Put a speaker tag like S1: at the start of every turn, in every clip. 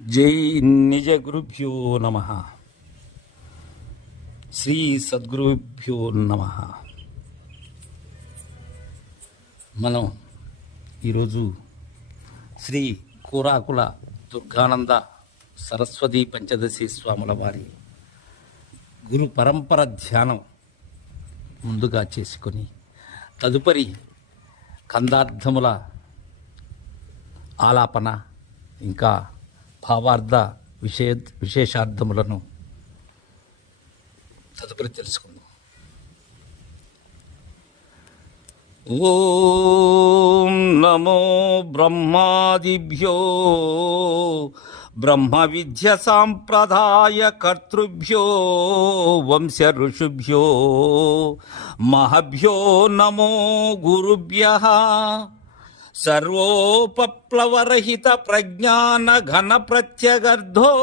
S1: జై నిజ గురుభ్యో నమ. శ్రీ సద్గురుభ్యో నమ. మనం ఈరోజు శ్రీ కూరాకుల దుర్గానంద సరస్వతి పంచదశి స్వాముల వారి గురు పరంపర ధ్యానం ముందుగా చేసుకొని తదుపరి కందార్థముల ఆలాపన ఇంకా భావార్థ విషయ విశేషార్థములను తదుపరి తెలుసుకుందాం. ఓం నమో బ్రహ్మాదిభ్యో బ్రహ్మ విద్య సాంప్రదాయ కర్తృభ్యో వంశ ఋషుభ్యో మహభ్యో నమో గురుభ్య సర్వోపప్లవరహిత ప్రజ్ఞాన ఘన ప్రత్యగర్ధో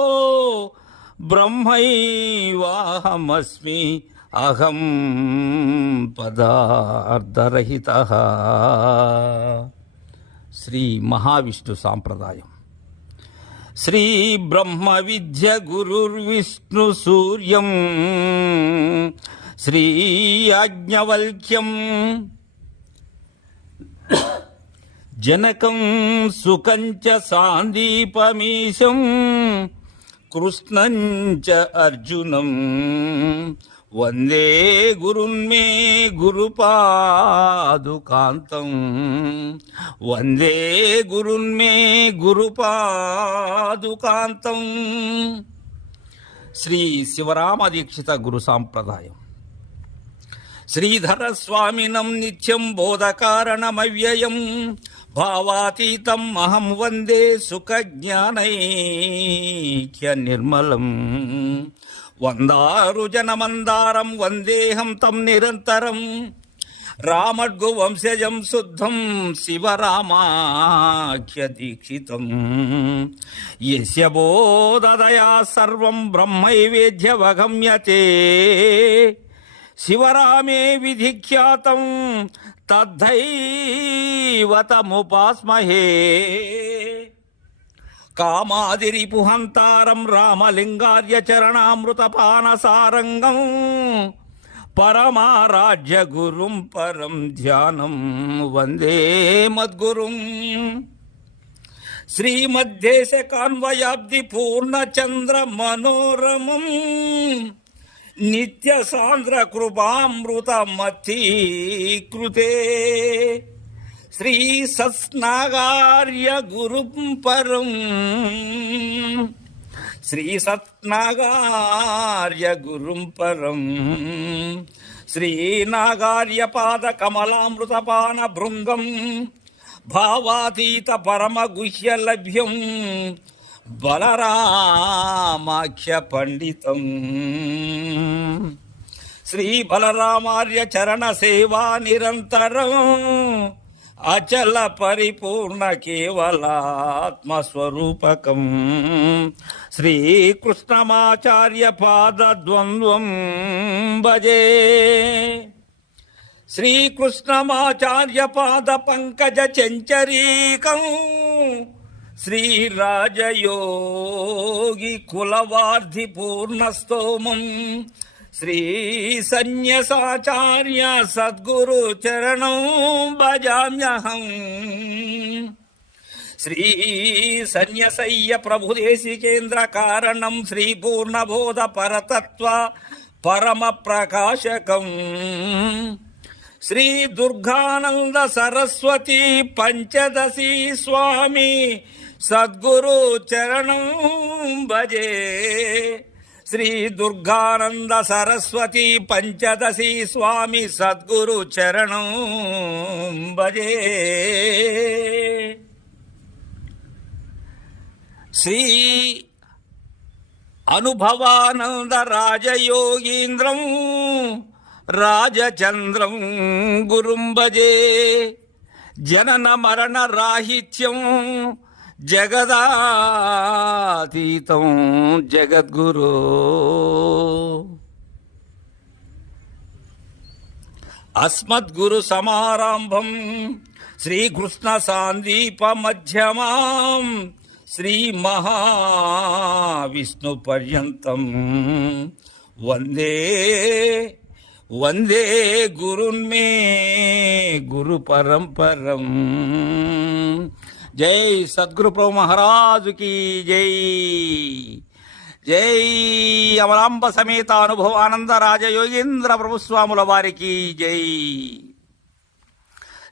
S1: బ్రహ్మైవాహమస్మి అహం పదార్థరహిత. శ్రీ మహావిష్ణు సాంప్రదాయం. శ్రీ బ్రహ్మ విద్య గురుర్విష్ణు సూర్యం. శ్రీ యాజ్ఞవల్క్యం. జనకం సుఖం సాందీపమీశం కృష్ణంచ అర్జునం. వందే గురున్మే గురుపాదుకాంతం. వందే గురున్మే గురుపాదుకాంతం. శ్రీ శివరామ దీక్షిత గురు సాంప్రదాయం. శ్రీధర స్వామినం నిత్యం బోధకారణమవ్యయం. భావాతీతం అహం వందే సుఖజ్ఞానైక్య నిర్మలం. వందారు జనమందారం వందేహం తం నిరంతరం. రామడ్గు వంశజం శుద్ధం శివరామాఖ్య దీక్షితం. యస్య బోధదయా సర్వం బ్రహ్మైవేద్యవగమ్యతే శివరామే విధిఖ్యాతం తద్ధైవతముపాస్మహే. కామాదిరిపుహంతారం రామలింగార్య చరణామృతపానసారంగం పరమారాజ్య గురుం పరం ధ్యానం వందే మద్గురుం. శ్రీమద్దేశకాన్వయాబ్ది పూర్ణచంద్ర మనోరమం. నిత్య సాంద్ర కృపామృతమతి కృతే శ్రీ సత్నాగార్య గురుం పరం శ్రీ సత్నాగార్య గురుం పరం శ్రీనాగార్య పాద కమలామృతపాన భృంగం. భావాతీత పరమ గుహ్య లభ్యం. బలరామాఖ్య పండితం. శ్రీ బలరామార్య చరణ సేవా నిరంతరం అచల పరిపూర్ణ కేవలాత్మస్వరూపకం. శ్రీకృష్ణమాచార్య పాదద్వంద్వం భజే. శ్రీకృష్ణమాచార్య పాద పంకజ చెంచరీకం. శ్రీరాజయోగి కులవార్ధి పూర్ణస్తోమం శ్రీ సన్యసాచార్య సద్గురు చరణం భజామ్యహం. శ్రీ సన్యసయ్య ప్రభుదేశికేంద్ర కారణం శ్రీ పూర్ణబోధ పరతత్వ పరమ ప్రకాశకం. శ్రీ దుర్గానంద సరస్వతి పంచదశి స్వామి సద్గురు చరణం భజే. శ్రీ దుర్గానంద సరస్వతి పంచదశి స్వామి సద్గురు చరణం భజే. శ్రీ అనుభవానంద రాజయోగీంద్రం రాజచంద్రం గురుంభజే జనన మరణ రాహిత్యం జగదాతీతం జగద్గురు. అస్మద్గురు సమారంభం శ్రీకృష్ణ సాందీప మధ్యమాం శ్రీ మహావిష్ణు పర్యంతం. వందే వందే గురున్మే గురు పరంపరం. జై సద్గురు ప్రభు మహారాజుకి జై. జై అమలాంబ సమేత అనుభవానంద రాజయోగేంద్ర ప్రభుస్వాముల వారికి జై.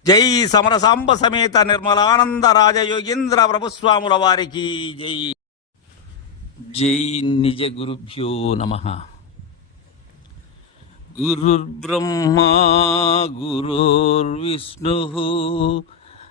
S1: జై సమరసాంబ సమేత నిర్మలానంద రాజయోగేంద్ర ప్రభుస్వాముల వారికి జై. జై నిజ గురుభ్యో నమ. గురుర్బ్రహ్మా గురుర్విష్ణు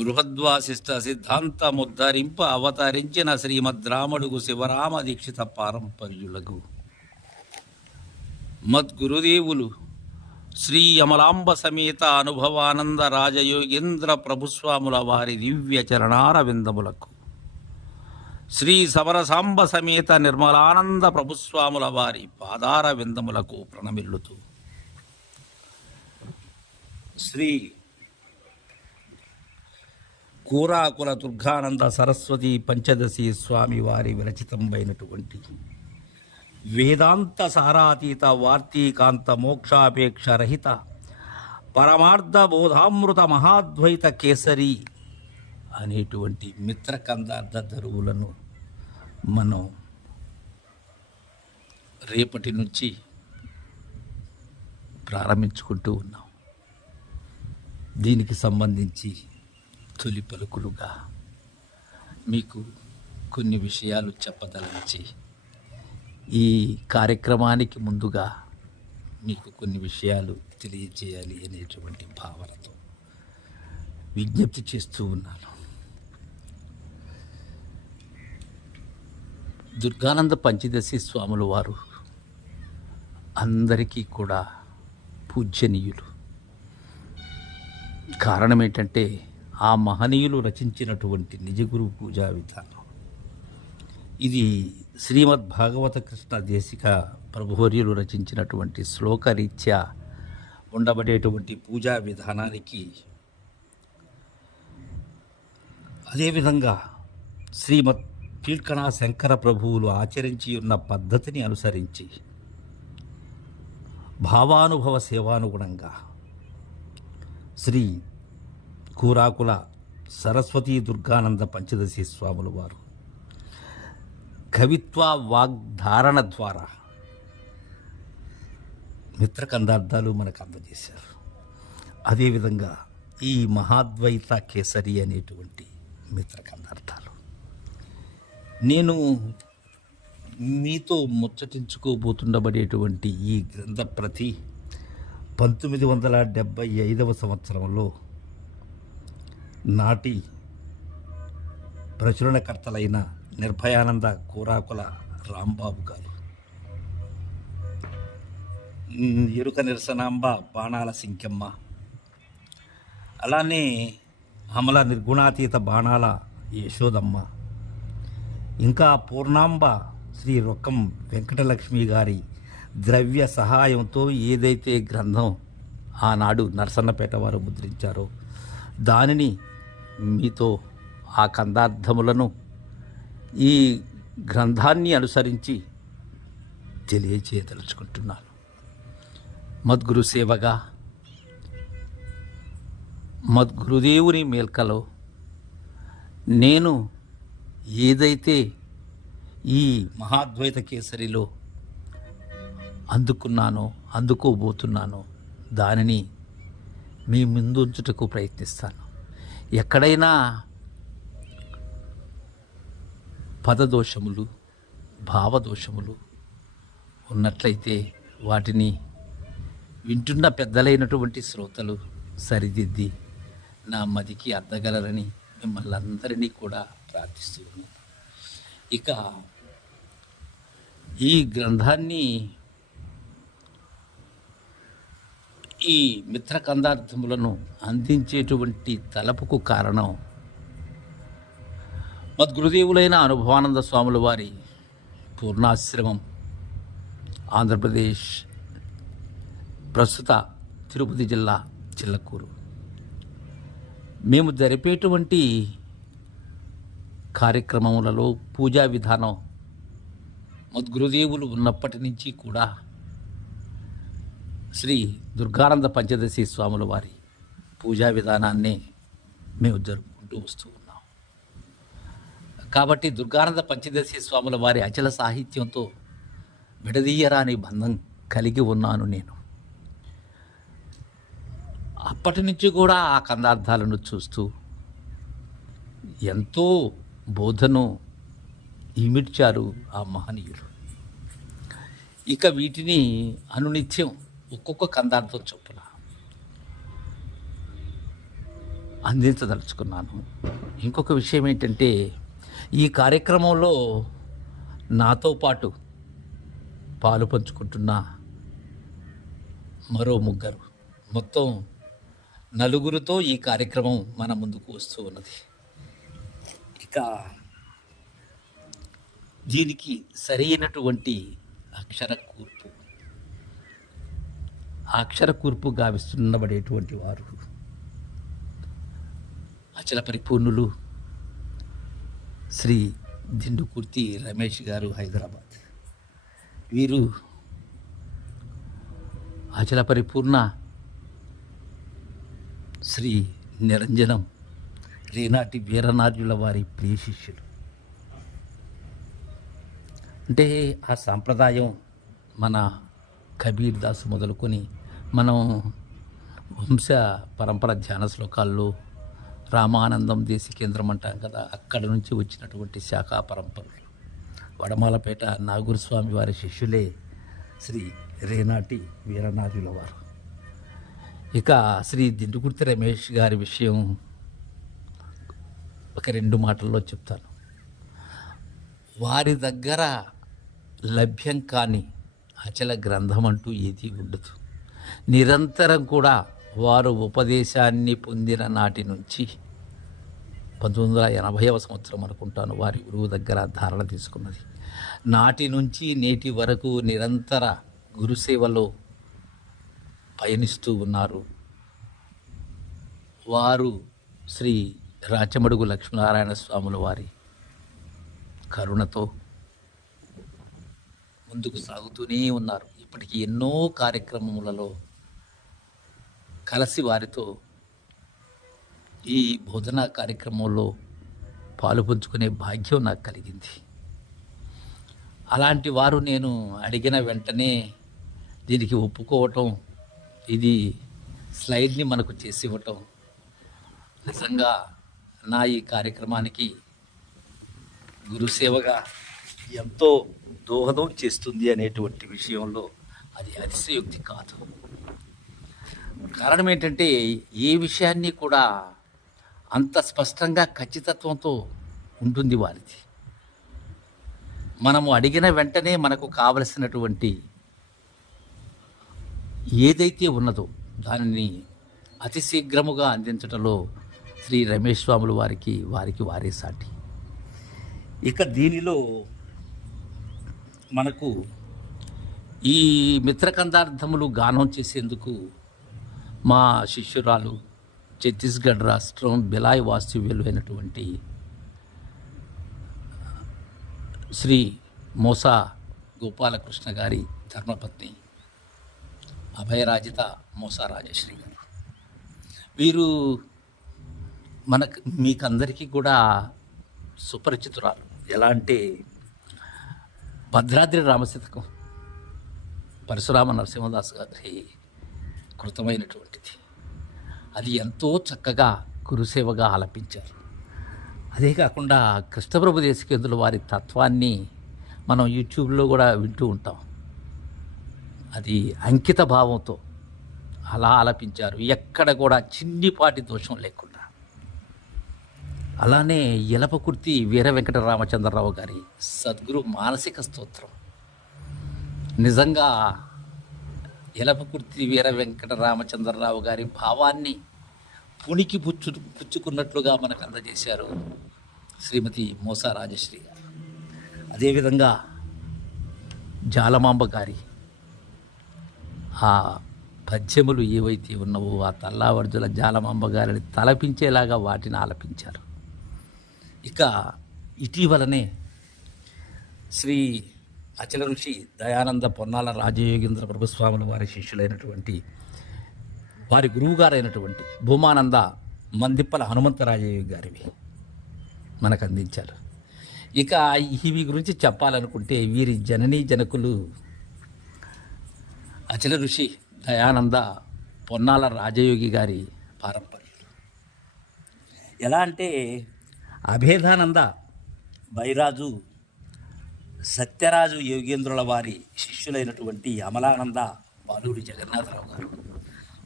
S1: బృహద్వాసిష్ట సిద్ధాంతముద్ధరింప అవతరించిన శ్రీమద్రామడుగు శివరామ దీక్షిత పారంపర్యులకు మద్గురుదేవులు శ్రీ అమలాంబ సమేత అనుభవానంద రాజయోగేంద్ర ప్రభుస్వాముల వారి దివ్య చరణార విందములకు శ్రీ సమరసాంబ సమేత నిర్మలానంద ప్రభుస్వాముల వారి పాదార విందములకు ప్రణమిల్లుతూ. శ్రీ కూరాకుల దుర్గానంద సరస్వతి పంచదశి స్వామి వారి విరచితమైనటువంటి వేదాంత సారాతీత వార్తీకాంత మోక్షాపేక్ష రహిత పరమార్థ బోధామృత మహాద్వైత కేసరి అనేటువంటి మిత్రకందార్థ దరువులను మనం రేపటి నుంచి ప్రారంభించుకుంటూ ఉన్నాం. దీనికి సంబంధించి తొలి పలుకులుగా మీకు కొన్ని విషయాలు చెప్పదలించి ఈ కార్యక్రమానికి ముందుగా మీకు కొన్ని విషయాలు తెలియజేయాలి అనేటువంటి భావనతో విజ్ఞప్తి చేస్తూ ఉన్నాను. దుర్గానంద పంచదశి స్వాముల వారు అందరికీ కూడా పూజ్యనీయులు. కారణం ఏంటంటే ఆ మహనీయులు రచించినటువంటి నిజగురు పూజా విధానం. ఇది శ్రీమద్ భాగవత కృష్ణ దేశిక ప్రభువర్యులు రచించినటువంటి శ్లోకరీత్యా ఉండబడేటువంటి పూజా విధానానికి అదేవిధంగా శ్రీమద్ కీర్కణ శంకర ప్రభువులు ఆచరించి ఉన్న పద్ధతిని అనుసరించి భావానుభవ సేవానుగుణంగా శ్రీ కూరాకుల సరస్వతీ దుర్గానంద పంచదశి స్వాముల వారు. కవిత్వ వాగ్ధారణ ద్వారా మిత్రకందార్థాలు మనకు అందజేశారు. అదేవిధంగా ఈ మహాద్వైత కేసరి అనేటువంటి మిత్రకందార్థాలు. నేను మీతో ముచ్చటించుకోబోతుండబడేటువంటి ఈ గ్రంథ ప్రతి పంతొమ్మిది వందల డెబ్భై ఐదవ సంవత్సరంలో నాటి ప్రచురణకర్తలైన నిర్భయానంద కూరాకుల రాంబాబు గారు. ఎరుక నిరసనాంబ బాణాల సింకెమ్మ అలానే అమల నిర్గుణాతీత బాణాల యశోదమ్మ. ఇంకా పూర్ణాంబ శ్రీ రొక్కం వెంకటలక్ష్మి గారి ద్రవ్య సహాయంతో ఏదైతే గ్రంథం ఆనాడు నరసన్నపేట వారు ముద్రించారో దానిని మీతో ఆ కందార్థములను ఈ గ్రంథాన్ని అనుసరించి తెలియచేయదలుచుకుంటున్నాను. మద్గురు సేవగా మద్గురుదేవుని మేల్కలో నేను ఏదైతే ఈ మహాద్వైత కేసరిలో అందుకున్నానో అందుకోబోతున్నానో దానిని మీ ముందుంచుటకు ప్రయత్నిస్తాను. ఎక్కడైనా పదదోషములు భావదోషములు ఉన్నట్లయితే వాటిని వింటున్న పెద్దలైనటువంటి శ్రోతలు సరిదిద్ది నా మదికి అద్దగలరని మిమ్మల్ని అందరినీ కూడా ప్రార్థిస్తున్నాను. ఇక ఈ గ్రంథాన్ని ఈ మిత్ర కందార్థములను అందించేటువంటి తలపుకు కారణం మద్గురుదేవులైన అనుభవానంద స్వాముల వారి పూర్ణాశ్రమం ఆంధ్రప్రదేశ్ ప్రస్తుత తిరుపతి జిల్లా చిల్లకూరు. మేము జరిపేటువంటి కార్యక్రమములలో పూజా విధానం మద్గురుదేవులు ఉన్నప్పటి నుంచి కూడా శ్రీ దుర్గానంద పంచదశి స్వాముల వారి పూజా విధానాన్ని మేము జరుపుకుంటూ వస్తూ ఉన్నాం. కాబట్టి దుర్గానంద పంచదశి స్వాముల వారి అచల సాహిత్యంతో విడదీయరాని బంధం కలిగి ఉన్నాను నేను. అప్పటి నుంచి కూడా ఆ కందార్థాలను చూస్తూ ఎంతో బోధను ఇమిడ్చారు ఆ మహనీయులు. ఇక వీటిని అనునిత్యం ఒక్కొక్క కందార్థం చొప్పున? అందించదలుచుకున్నాను. ఇంకొక విషయం ఏంటంటే ఈ కార్యక్రమంలో నాతో పాటు పాలు పంచుకుంటున్న మరో ముగ్గురు. మొత్తం నలుగురితో ఈ కార్యక్రమం మన ముందుకు వస్తూ ఉన్నది. ఇక దీనికి సరైనటువంటి అక్షర కూర్పు అక్షర కూర్పు గావిస్తున్నబడేటువంటి వారు. అచల పరిపూర్ణులు శ్రీ దిండుకుర్తి రమేష్ గారు హైదరాబాద్. వీరు అచల పరిపూర్ణ శ్రీ నిరంజనం రేనాటి వీరనార్యుల వారి ప్రియ శిష్యులు. అంటే ఆ సాంప్రదాయం మన కబీర్ దాస్ మొదలుకొని మనం వంశ పరంపర ధ్యాన శ్లోకాల్లో రామానందం దేశీ కేంద్రం అంటాం కదా అక్కడ నుంచి వచ్చినటువంటి శాఖా పరంపరలు. వడమాలపేట నాగూరస్వామి వారి శిష్యులే శ్రీ రేనాటి వీరనాథుల వారు ఇక శ్రీ దిండుగుర్తి రమేష్ గారి విషయం ఒక రెండు మాటల్లో చెప్తాను. వారి దగ్గర లభ్యం కాని అచల గ్రంథం అంటూ ఏదీ ఉండదు. నిరంతరం కూడా వారు ఉపదేశాన్ని పొందిన నాటి నుంచి పంతొమ్మిది వందల ఎనభైవ సంవత్సరం అనుకుంటాను వారి గురువు దగ్గర ధారణ తీసుకున్నది. నాటి నుంచి నేటి వరకు నిరంతర గురుసేవలో పయనిస్తూ ఉన్నారు. వారు శ్రీ రాచమడుగు లక్ష్మీనారాయణ స్వాముల వారి కరుణతో ముందుకు సాగుతూనే ఉన్నారు. ఇప్పటికీ ఎన్నో కార్యక్రమములలో కలిసి వారితో ఈ బోధనా కార్యక్రమంలో పాలు పంచుకునే భాగ్యం నాకు కలిగింది. అలాంటి వారు నేను అడిగిన వెంటనే దీనికి ఒప్పుకోవటం ఇది స్లైడ్ని మనకు చేసి ఇవ్వటం నిజంగా నా ఈ కార్యక్రమానికి గురుసేవగా ఎంతో దోహదం చేస్తుంది అనేటువంటి విషయంలో అది అతిశయోక్తి కాదు. కారణం ఏంటంటే ఏ విషయాన్ని కూడా అంత స్పష్టంగా ఖచ్చితత్వంతో ఉంటుంది వారిది. మనము అడిగిన వెంటనే మనకు కావలసినటువంటి ఏదైతే ఉన్నదో దానిని అతి శీఘ్రముగా అందించడంలో శ్రీ రమేష్ స్వాములు వారికి వారికి వారే సాటి. ఇక దీనిలో మనకు ఈ మిత్రకందార్థములు గానం చేసేందుకు మా శిష్యురాలు ఛత్తీస్గఢ్ రాష్ట్రం బిలాయ్ వాస్తవ్యులైనటువంటి శ్రీ మోసా గోపాలకృష్ణ గారి ధర్మపత్ని అభయరాజిత మోసా రాజశ్రీ గారు. వీరు మనకు మీకందరికీ కూడా సుపరిచితురాలు. ఎలా అంటే భద్రాద్రి రామశతకం. పరశురామ నరసింహదాస్ గారి కృతమైనటువంటిది. అది ఎంతో చక్కగా గురుసేవగా ఆలపించారు. అదే కాకుండా కృష్ణప్రభు దేశకేంద్రుల వారి తత్వాన్ని మనం యూట్యూబ్లో కూడా వింటూ ఉంటాం. అది అంకిత భావంతో అలా ఆలపించారు. ఎక్కడ కూడా చిన్నిపాటి దోషం లేకుండా. అలానే ఇలపకుర్తి వీర వెంకట రామచంద్రరావు గారి సద్గురు మానసిక స్తోత్రం. నిజంగా ఎలపకుర్తి వీర వెంకట రామచంద్రరావు గారి భావాన్ని పుణికి పుచ్చు పుచ్చుకున్నట్లుగా మనకు అందజేశారు శ్రీమతి మోసా రాజశ్రీ గారు. అదేవిధంగా జాలమాంబ గారి ఆ పద్యములు ఏవైతే ఉన్నావో ఆ తల్లావర్జుల జాలమాంబ గారిని తలపించేలాగా వాటిని ఆలపించారు. ఇక ఇటీవలనే శ్రీ అచల ఋషి దయానంద పొన్నాల రాజయోగేంద్ర ప్రభుస్వాముల వారి శిష్యులైనటువంటి వారి గురువుగారైనటువంటి భూమానంద మందిప్పల హనుమంతరాజయ్య గారివి మనకు అందించారు. ఇక ఇవి గురించి చెప్పాలనుకుంటే వీరి జననీ జనకులు అచల ఋషి దయానంద పొన్నాల రాజయోగి గారి పారంపర్యం ఎలా అంటే అభేదానంద బైరాజు సత్యరాజు యోగేంద్రుల వారి శిష్యులైనటువంటి అమలానంద బాలుడి జగన్నాథరావు గారు.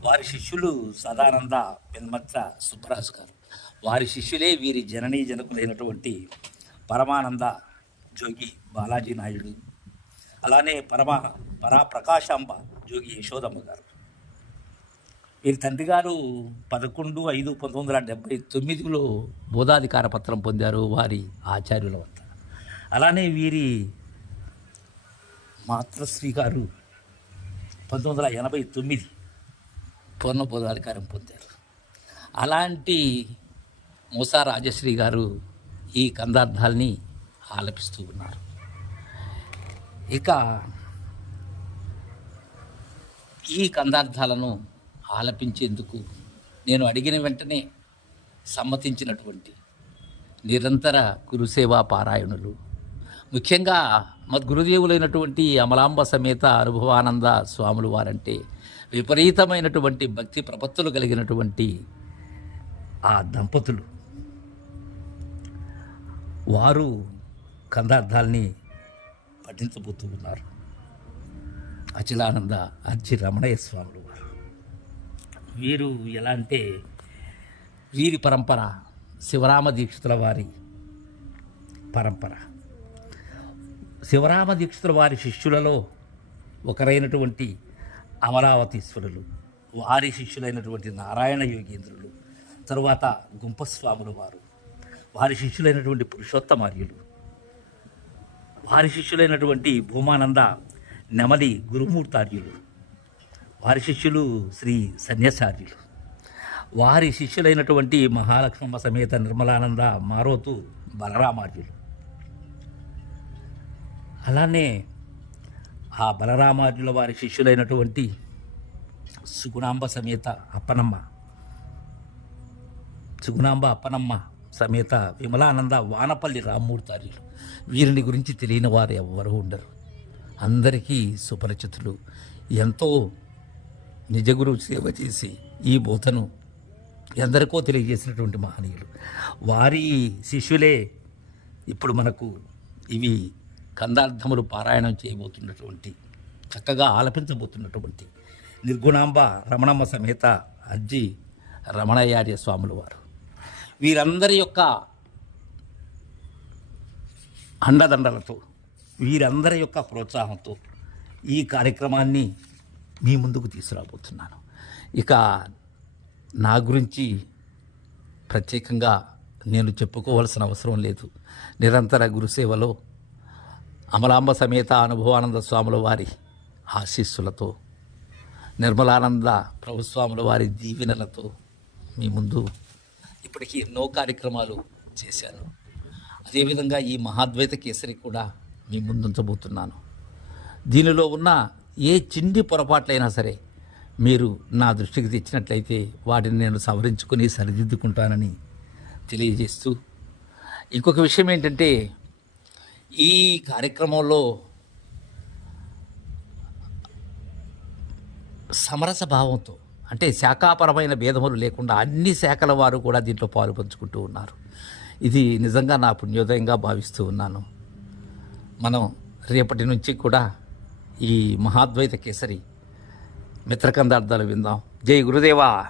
S1: వారి శిష్యులు సదానంద పెన్మత్ర సుబ్బరాజు గారు. వారి శిష్యులే వీరి జననీ జనకులైనటువంటి పరమానంద జోగి బాలాజీ నాయుడు అలానే పరమా పరా ప్రకాశాంబ జోగి యశోదమ్మ గారు. వీరి తండ్రి గారు పదకొండు ఐదు పంతొమ్మిది వందల డెబ్బై తొమ్మిదిలో బోధాధికార పత్రం పొందారు వారి ఆచార్యుల వద్ద. అలానే వీరి మాతృశ్రీ గారు పంతొమ్మిది వందల ఎనభై తొమ్మిది పూర్ణపోదాధికారం పొందారు. అలాంటి మూసా రాజశ్రీ గారు ఈ కందార్థాల్ని ఆలపిస్తూ ఉన్నారు. ఇక ఈ కందార్థాలను ఆలపించేందుకు నేను అడిగిన వెంటనే సమ్మతించినటువంటి నిరంతర గురుసేవా పారాయణులు ముఖ్యంగా మద్గురుదేవులైనటువంటి అమలాంబ సమేత అనుభవానంద స్వాములు వారంటే విపరీతమైనటువంటి భక్తి ప్రపత్తులు కలిగినటువంటి ఆ దంపతులు. వారు కందార్థాల్ని పఠించబోతూ ఉన్నారు. అచలానంద అర్జి రమణయ్య స్వాములు వారు. వీరు ఎలా అంటే వీరి పరంపర శివరామ దీక్షితుల వారి పరంపర. శివరామ దీక్షితుల వారి శిష్యులలో ఒకరైనటువంటి అమరావతీశ్వరులు వారి శిష్యులైనటువంటి నారాయణ యోగేంద్రులు తరువాత గుంపస్వాముల వారు వారి శిష్యులైనటువంటి పురుషోత్తమార్యులు వారి శిష్యులైనటువంటి భూమానంద నెమలి గురుమూర్తార్యులు వారి శిష్యులు శ్రీ సన్యాసార్యులు వారి శిష్యులైనటువంటి మహాలక్ష్మమ్మ సమేత నిర్మలానంద మారోతు బలరామార్యులు అలానే ఆ బలరామార్యుల వారి శిష్యులైనటువంటి సుగుణాంబ సమేత అప్పనమ్మ సుగుణాంబ అప్పనమ్మ సమేత విమలానంద వానపల్లి రామ్మూర్తార్యులు వీరిని గురించి తెలియని వారు ఎవ్వరూ ఉండరు. అందరికీ సుపరిచితులు. ఎంతో నిజగురు సేవ చేసి ఈ బోధను ఎందరికో తెలియజేసినటువంటి మహనీయులు. వారి శిష్యులే ఇప్పుడు మనకు ఇవి కందార్థములు పారాయణం చేయబోతున్నటువంటి చక్కగా ఆలపించబోతున్నటువంటి నిర్గుణాంబ రమణమ్మ సమేత అజ్జి రమణయార్య స్వాముల వారు. వీరందరి యొక్క అండదండలతో వీరందరి యొక్క ప్రోత్సాహంతో ఈ కార్యక్రమాన్ని మీ ముందుకు తీసుకురాబోతున్నాను. ఇక నా గురించి ప్రత్యేకంగా నేను చెప్పుకోవాల్సిన అవసరం లేదు. నిరంతర గురుసేవలో అమలాంబ సమేత అనుభవానంద స్వాముల వారి ఆశీస్సులతో నిర్మలానంద ప్రభుస్వాముల వారి దీవెనలతో మీ ముందు ఇప్పటికీ ఎన్నో కార్యక్రమాలు చేశాను. అదేవిధంగా ఈ మహాద్వైత కేసరి కూడా మీ ముందుంచబోతున్నాను. దీనిలో ఉన్న ఏ చిన్ని పొరపాట్లైనా సరే మీరు నా దృష్టికి తెచ్చినట్లయితే వాటిని నేను సవరించుకొని సరిదిద్దుకుంటానని తెలియజేస్తూ ఇంకొక విషయం ఏంటంటే ఈ కార్యక్రమంలో సమరస భావంతో అంటే శాఖాపరమైన భేదములు లేకుండా అన్ని శాఖల వారు కూడా దీంట్లో పాలు పంచుకుంటూ ఉన్నారు. ఇది నిజంగా నా పుణ్యోదయంగా భావిస్తూ ఉన్నాను. మనం రేపటి నుంచి కూడా ఈ మహాద్వైత కేసరి మిత్రకందార్థాలు విందాం. జై గురుదేవా!